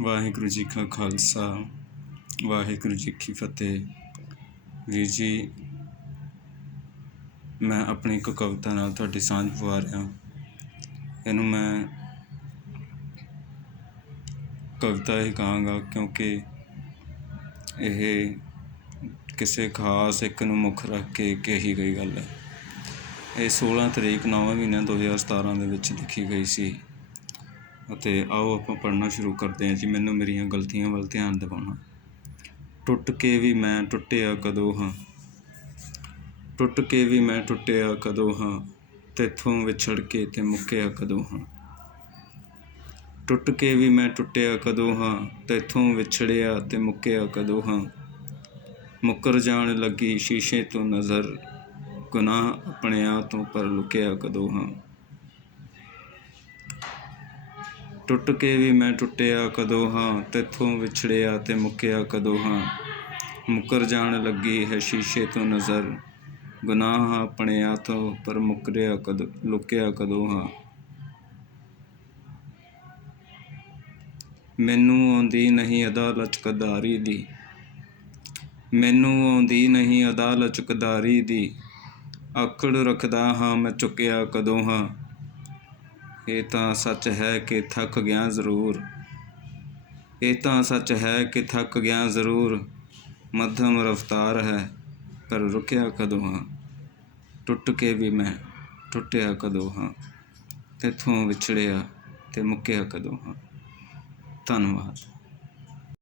ਵਾਹਿਗੁਰੂ ਜੀ ਕਾ ਖਾਲਸਾ, ਵਾਹਿਗੁਰੂ ਜੀ ਕੀ ਫਤਿਹ। ਵੀਰ ਜੀ, ਮੈਂ ਆਪਣੀ ਇੱਕ ਕਵਿਤਾ ਨਾਲ ਤੁਹਾਡੀ ਸਾਂਝ ਪਵਾ ਰਿਹਾ ਇਹਨੂੰ ਮੈਂ ਕਵਿਤਾ ਹੀ ਕਹਾਂਗਾ ਕਿਉਂਕਿ ਇਹ ਕਿਸੇ ਖਾਸ ਇੱਕ ਨੂੰ ਮੁੱਖ ਰੱਖ ਕੇ ਕਹੀ ਗਈ ਗੱਲ ਹੈ। ਇਹ 16 ਤਰੀਕ 9 ਮਹੀਨਾ 2017 ਦੇ ਵਿੱਚ ਲਿਖੀ ਗਈ ਸੀ। ਅਤੇ ਆਓ ਆਪਾਂ ਪੜ੍ਹਨਾ ਸ਼ੁਰੂ ਕਰਦੇ ਹਾਂ ਜੀ, ਮੈਨੂੰ ਮੇਰੀਆਂ ਗਲਤੀਆਂ ਵੱਲ ਧਿਆਨ ਦਿਵਾਉਣਾ। ਟੁੱਟ ਕੇ ਵੀ ਮੈਂ ਟੁੱਟਿਆ ਕਦੋਂ ਹਾਂ? ਟੁੱਟ ਕੇ ਵੀ ਮੈਂ ਟੁੱਟਿਆ ਕਦੋਂ ਹਾਂ? ਤੇਥੋਂ ਵਿਛੜ ਕੇ ਤੇ ਮੁੱਕਿਆ ਕਦੋਂ ਹਾਂ? ਟੁੱਟ ਕੇ ਵੀ ਮੈਂ ਟੁੱਟਿਆ ਕਦੋਂ ਹਾਂ? ਤੇਥੋਂ ਵਿਛੜਿਆ ਤੇ ਮੁੱਕਿਆ ਕਦੋਂ ਹਾਂ? ਮੁੱਕਰ ਜਾਣ ਲੱਗੀ ਸ਼ੀਸ਼ੇ ਤੋਂ ਨਜ਼ਰ, ਗੁਨਾਹ ਆਪਣੇ ਆਪਣਿਆਂ ਤੋਂ ਪਰ ਲੁਕਿਆ ਕਦੋਂ ਹਾਂ? ਟੁੱਟ ਕੇ ਵੀ ਮੈਂ ਟੁੱਟਿਆ ਕਦੋਂ ਹਾਂ, ਤੇਥੋਂ ਵਿਛੜਿਆ ਤੇ ਮੁੱਕਿਆ ਕਦੋਂ ਹਾਂ। ਮੁੱਕਰ ਜਾਣ ਲੱਗੀ ਹੈ ਸ਼ੀਸ਼ੇ ਤੋਂ ਨਜ਼ਰ। ਗੁਨਾਹ ਆਪਣਿਆਂ ਤੋਂ ਪਰ ਮੁੱਕਰਿਆ ਕਦੋਂ, ਲੁਕਿਆ ਕਦੋਂ ਹਾਂ। ਮੈਨੂੰ ਆਉਂਦੀ ਨਹੀਂ ਅਦਾ ਲਚਕਦਾਰੀ ਦੀ। ਮੈਨੂੰ ਆਉਂਦੀ ਨਹੀਂ ਅਦਾ ਲਚਕਦਾਰੀ ਦੀ। ਆਕੜ ਰੱਖਦਾ ਹਾਂ ਮੈਂ ਚੁੱਕਿਆ ਕਦੋਂ ਹਾਂ। ਇਹ ਤਾਂ ਸੱਚ ਹੈ ਕਿ ਥੱਕ ਗਿਆ ਜ਼ਰੂਰ। ਇਹ ਤਾਂ ਸੱਚ ਹੈ ਕਿ ਥੱਕ ਗਿਆ ਜ਼ਰੂਰ। ਮੱਧਮ ਰਫ਼ਤਾਰ ਹੈ, ਪਰ ਰੁਕਿਆ ਕਦੋਂ ਹਾਂ? ਟੁੱਟ ਕੇ ਵੀ ਮੈਂ ਟੁੱਟਿਆ ਕਦੋਂ ਹਾਂ? ਤੇਥੋਂ ਵਿਛੜਿਆ ਤੇ ਮੁੱਕਿਆ ਕਦੋਂ ਹਾਂ? ਧੰਨਵਾਦ।